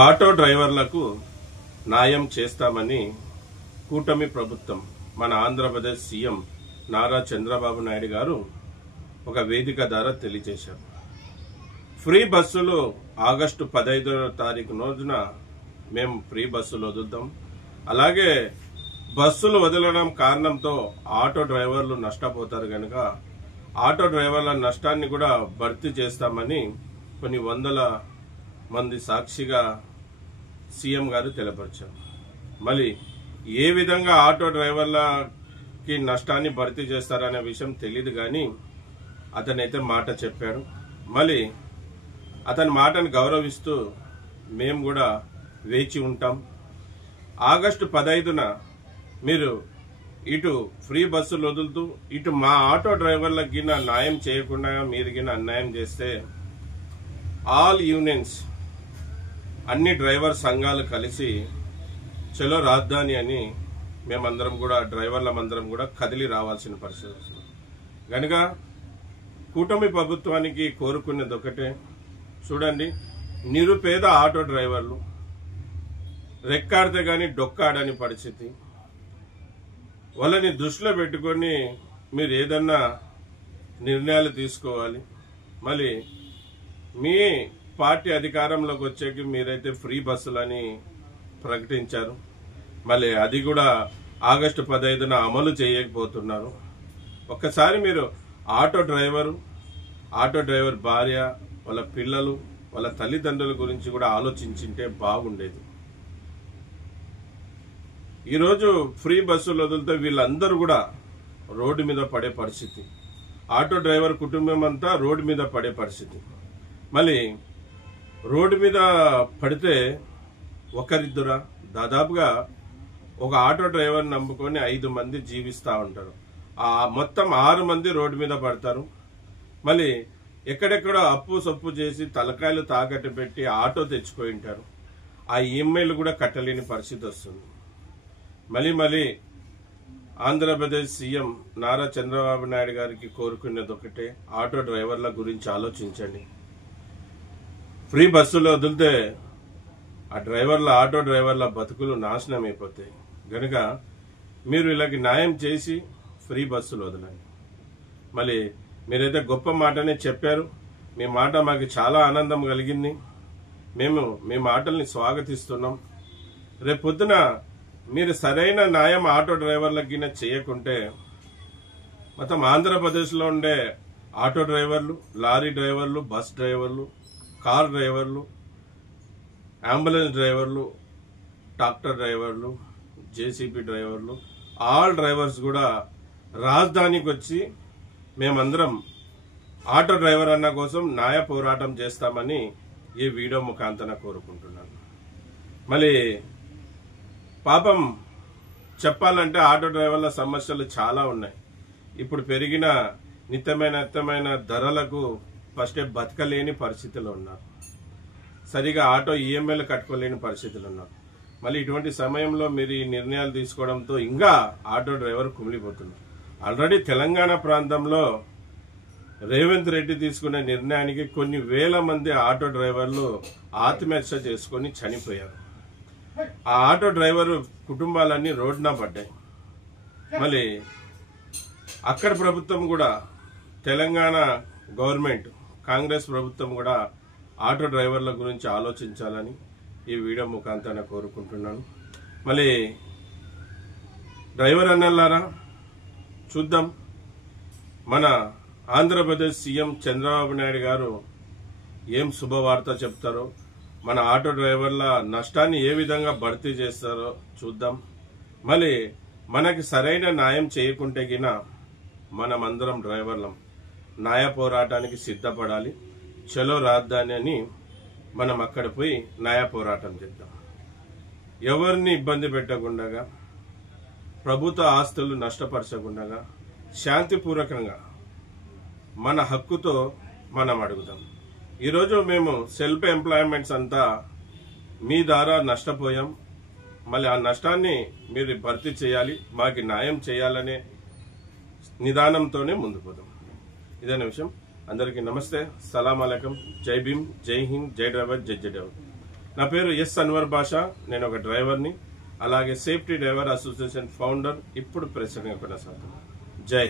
Auto డ్రైవర్లకు న్యాయం చేస్తామని కూటమి ప్రభుత్వం మన ఆంధ్రప్రదేశ్ సీఎం నారా చంద్రబాబు నాయుడు గారు ఒక వేదిక ద్వారా తెలియజేశారు. ఫ్రీ బస్సులు ఆగస్టు 15వ తారీఖు రోజున మేము ఫ్రీ బస్సులు వదులుతాం. అలాగే బస్సులు వదలడం కారణంతో ఆటో డ్రైవర్లు నష్టపోతారు కనుక ఆటో డ్రైవర్ల నష్టాన్ని కూడా భర్తీ చేస్తామని కొన్ని వందల మంది సాక్షిగా సీఎం గారు తెలియపరిచారు. మళ్ళీ ఏ విధంగా ఆటో డ్రైవర్లకి నష్టాన్ని భర్తీ చేస్తారనే విషయం తెలియదు, కానీ అతనైతే మాట చెప్పాడు. మళ్ళీ అతని మాటను గౌరవిస్తూ మేము కూడా వేచి ఉంటాం. ఆగస్టు 15న మీరు ఇటు ఫ్రీ బస్సులు వదులుతూ ఇటు మా ఆటో డ్రైవర్లకు గిన న్యాయం చేయకుండా మీరు గిన అన్యాయం చేస్తే ఆల్ యూనియన్స్ అన్ని డ్రైవర్ సంఘాలు కలిసి చలో రాజధాని అని మేమందరం కూడా డ్రైవర్లమందరం కూడా కదిలి రావాల్సిన పరిస్థితి వస్తుంది. కనుక కూటమి ప్రభుత్వానికి కోరుకునేది ఒకటే, చూడండి, నిరుపేద ఆటో డ్రైవర్లు రెక్కాడితే గాని డొక్కాడని పరిస్థితి. వాళ్ళని దృష్టిలో పెట్టుకొని మీరు ఏదన్నా నిర్ణయాలు తీసుకోవాలి. మళ్ళీ మీ పార్టీ అధికారంలోకి వచ్చాక మీరైతే ఫ్రీ బస్సులని ప్రకటించారు. మళ్ళీ అది కూడా ఆగస్టు 15న అమలు చేయకపోతున్నారు. ఒక్కసారి మీరు ఆటో డ్రైవర్ భార్య, వాళ్ళ పిల్లలు, వాళ్ళ తల్లిదండ్రుల గురించి కూడా ఆలోచించింటే బాగుండేది. ఈరోజు ఫ్రీ బస్సులు వదిలితే వీళ్ళందరూ కూడా రోడ్డు మీద పడే పరిస్థితి. ఆటో డ్రైవర్ కుటుంబం అంతా రోడ్డు మీద పడే పరిస్థితి. మళ్ళీ రోడ్డు మీద పడితే ఒకరిద్దరా, దాదాపుగా ఒక ఆటో డ్రైవర్ నమ్ముకొని 5 మంది జీవిస్తూ ఉంటారు. ఆ మొత్తం 6 మంది రోడ్డు మీద పడతారు. మళ్ళీ ఎక్కడెక్కడో అప్పు సొప్పు చేసి తలకాయలు తాకట్టు పెట్టి ఆటో తెచ్చుకొని ఉంటారు. ఆ ఈఎంఐలు కూడా కట్టలేని పరిస్థితి వస్తుంది. మళ్ళీ ఆంధ్రప్రదేశ్ సీఎం నారా చంద్రబాబు నాయుడు గారికి కోరుకునేది ఒకటే, ఆటో డ్రైవర్ల గురించి ఆలోచించండి. ఫ్రీ బస్సులు వదిలితే ఆటో డ్రైవర్ల బతుకులు నాశనం అయిపోతాయి. కనుక మీరు వీళ్ళకి న్యాయం చేసి ఫ్రీ బస్సులు వదలండి. మళ్ళీ మీరైతే గొప్ప మాటనే చెప్పారు. మీ మాట మాకు చాలా ఆనందం కలిగింది. మేము మీ మాటల్ని స్వాగతిస్తున్నాం. రేపు పొద్దున మీరు సరైన న్యాయం ఆటో డ్రైవర్లకి చేయకుంటే మొత్తం ఆంధ్రప్రదేశ్లో ఉండే ఆటో డ్రైవర్లు, లారీ డ్రైవర్లు, బస్ డ్రైవర్లు, కార్ డ్రైవర్లు, అంబులెన్స్ డ్రైవర్లు, ట్రాక్టర్ డ్రైవర్లు, జేసీబీ డ్రైవర్లు, ఆల్ డ్రైవర్స్ కూడా రాజధానికి వచ్చి మేమందరం ఆటో డ్రైవర్ అన్న కోసం న్యాయ పోరాటం చేస్తామని ఈ వీడియో ముఖాంతరం కోరుకుంటున్నాను. మళ్ళీ పాపం చెప్పాలంటే ఆటో డ్రైవర్ల సమస్యలు చాలా ఉన్నాయి. ఇప్పుడు పెరిగిన నిత్యమైన ధరలకు ఫస్టే బతకలేని పరిస్థితులు ఉన్నారు. సరిగా ఆటో ఈఎంఐలు కట్టుకోలేని పరిస్థితులు ఉన్నారు. మళ్ళీ ఇటువంటి సమయంలో మీరు ఈ నిర్ణయాలు తీసుకోవడంతో ఇంకా ఆటో డ్రైవర్ కుమిలిపోతున్నారు. ఆల్రెడీ తెలంగాణ ప్రాంతంలో రేవంత్ రెడ్డి తీసుకునే నిర్ణయానికి కొన్ని వేల మంది ఆటో డ్రైవర్లు ఆత్మహత్య చేసుకుని చనిపోయారు. ఆ ఆటో డ్రైవర్ కుటుంబాలన్నీ రోడ్డున పడ్డాయి. మళ్ళీ అక్కడ ప్రభుత్వం కూడా, తెలంగాణ గవర్నమెంట్, కాంగ్రెస్ ప్రభుత్వం కూడా ఆటో డ్రైవర్ల గురించి ఆలోచించాలని ఈ వీడియో ముఖాంతరం కోరుకుంటున్నాను. మళ్ళీ డ్రైవర్ అన్నలారా, చూద్దాం మన ఆంధ్రప్రదేశ్ సీఎం చంద్రబాబు నాయుడు గారు ఏం శుభవార్త చెప్తారో, మన ఆటో డ్రైవర్ల నష్టాన్ని ఏ విధంగా భర్తీ చేస్తారో చూద్దాం. మళ్ళీ మనకి సరైన న్యాయం చేయకుంటే గిన మనమందరం డ్రైవర్లం న్యాయ పోరాటానికి సిద్ధపడాలి. చలో రాజధాని అని మనం అక్కడ పోయి న్యాయ పోరాటం చేద్దాం. ఎవరిని ఇబ్బంది పెట్టకుండా, ప్రభుత్వ ఆస్తులు నష్టపరచకుండా, శాంతిపూర్వకంగా మన హక్కుతో మనం అడుగుదాం. ఈరోజు మేము సెల్ఫ్ ఎంప్లాయ్మెంట్స్ అంతా మీ ద్వారా నష్టపోయాం. మళ్ళీ ఆ నష్టాన్ని మీరు భర్తీ చేయాలి, మాకు న్యాయం చేయాలనే నిదానంతోనే ముందుకు పోదాం. ఇదనే విషయం. అందరికీ నమస్తే, సలాం అలైకుం, జై భీమ్, జై హింద్, జై డ్రైవర్, జై జై డ్రైవర్. నా పేరు ఎస్ అన్వర్ బాషా. నేను ఒక డ్రైవర్ని, అలాగే సేఫ్టీ డ్రైవర్ అసోసియేషన్ ఫౌండర్, ఇప్పుడు ప్రెసిడెంట్గా కొనసాగుతున్నాను. జై